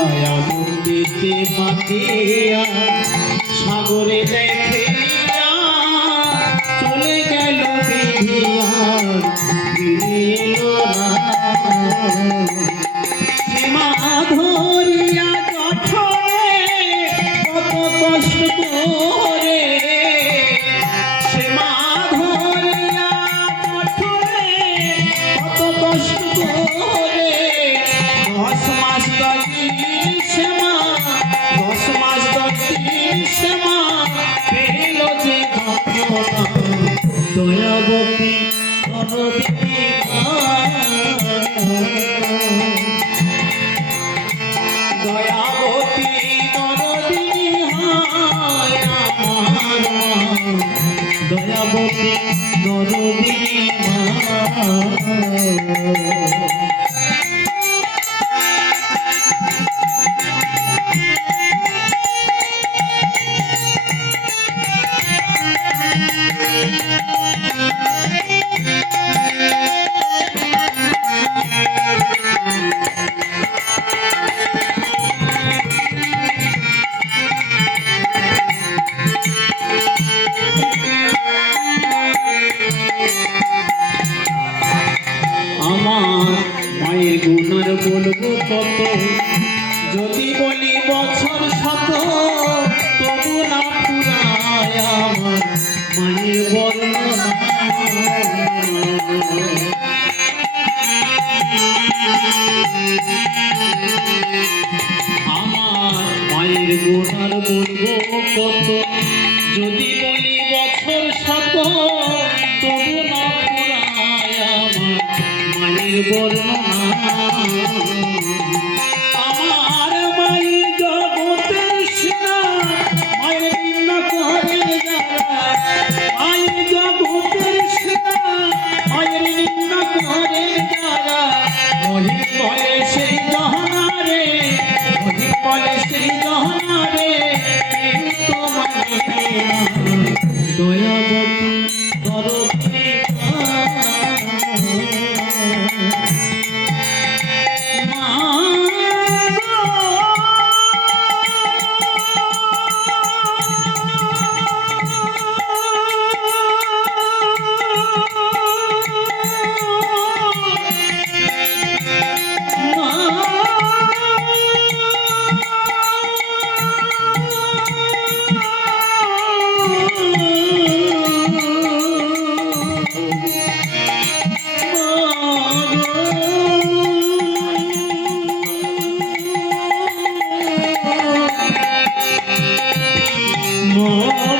পিতায়ামৃতে মাতিয়া সাগরে দেখে চলে গেল বিধিয়ার ফিরে এলো না। সীমা ধরিয়া জঠরে কত কষ্ট করে, সীমা ধরিয়া জঠরে কত কষ্ট করে 10 মাস 10 দিন শ্যামা, 10 মাস 10 দিন শ্যামা পেল যে ঘটনা। দয়াবতী নরদিনী দয়াবতী নরদিনী হায় আমার মা, দয়াবতী নরদিনী মা। আমার মায়ের গুণার বলবো কত, যদি বলি বছর শত তবু না পুরায় আমার মায়ের বর্ণনা। আমার মায়ের গুণার বলবো কত, যদি বলি বছর শত তবু না পুরায় আমার মায়ের বর্ণনা। আমার মায়ের জগতের সেনা, মায়ের নিন্দা করে যারা, মায়ের জগতের সেনা, মায়ের নিন্দা করে যারা, মহির বলে সেই গহনা রে, মহির বলে সেই গহনা রে, তো মানে দয়াবতী নরদিনী Oh